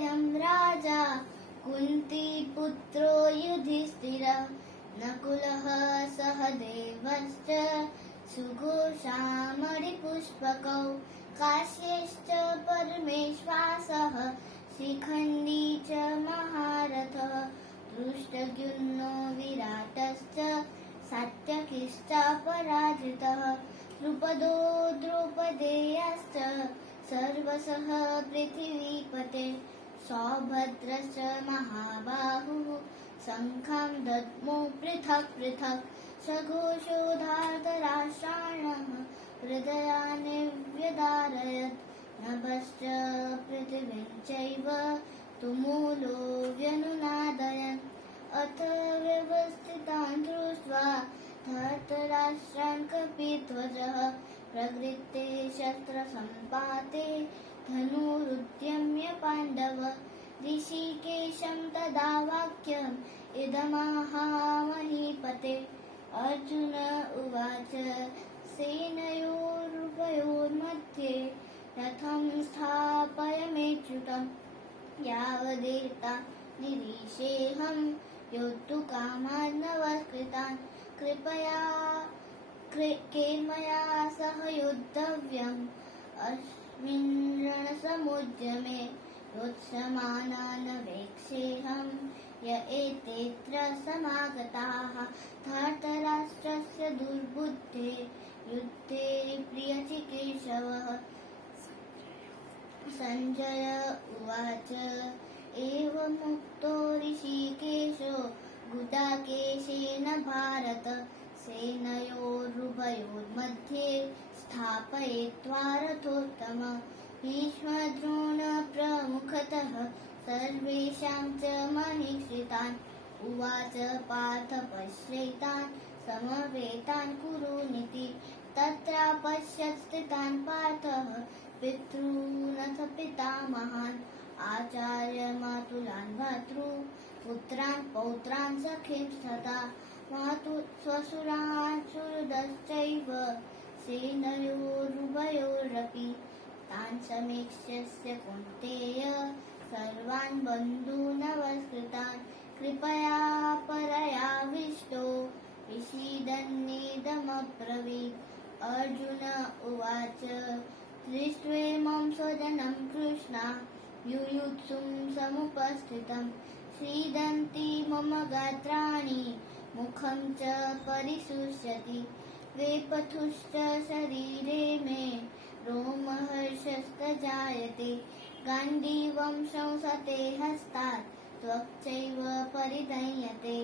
स्वयं राजा कुन्तीपुत्रो युधिष्ठिरः नकुलः सहदेवश्च सुघोषामणिपुष्पकौ काश्यश्च परमेश्वासः शिखण्डी च महारथः दृष्टद्युम्नो विराटश्च सात्यकिश्चापराजितः द्रुपदो द्रौपदेयश्च सर्वशः पृथिवीपते सौभद्रश्च महाबाहुः शङ्खं दद्मो पृथक् पृथक् सघोषो धार्तराष्ट्राणां हृदयानि व्यदारयत् नभश्च पृथिवीं चैव तुमुलो व्यनुनादयन् अथ व्यवस्थितान् दृष्ट्वा धार्तराष्ट्रान् कपिध्वजः प्रवृत्ते शस्त्रसम्पाते धनुरुद्यम्य पाण्डव ऋषिकेशं तदा वाक्यम् इदमाहामहीपते अर्जुन उवाच सेनयोरुभयोर्मध्ये रथं स्थापयमेच्युतं यावदेता निरीशेऽहं योद्धुकामान् नमस्कृतान् केन्मया सह योद्धव्यम् अस्मिन् रणसमुद्यमे योत्स्यमानान् वेक्षेऽहं य एतेऽत्र समागताः धार्तराष्ट्रस्य दुर्बुद्धे युद्धे प्रियचिकीर्षवः सञ्जय उवाच एवमुक्तो ऋषिकेशो गुडाकेशेन भारत सेनयोरुभयोर्मध्ये स्थापयित्वा रथोत्तमः भीष्मद्रोणप्रमुखतः सर्वेषां च महीक्षितान् उवाच पार्थ पश्यैतान् समवेतान् कुरुनिति तत्रापश्यत् स्थितान् पार्थः पितॄनथ पितामहान् आचार्यमातुलान् भ्रातॄन् पुत्रान् पौत्रान् सखींश्च तथा स्वसुरान् सुहृदश्चैव सेनयोरुभयोरपि तान् समीक्ष्य कुन्तेय सर्वान् बन्धून् नमस्कृतान् कृपया परयाविष्टो विषीदन्नेदमब्रवीत् अर्जुन उवाच दृष्ट्वेमं स्वजनं कृष्णा युयुत्सुं समुपस्थितं सीदन्ति मम गात्राणि मुखं च परिशुष्यति वेपथुश्च शरीरे मे रोमहर्षस्तजायते गाण्डीवं संसते हस्तात् त्वक्चैव परिदह्यते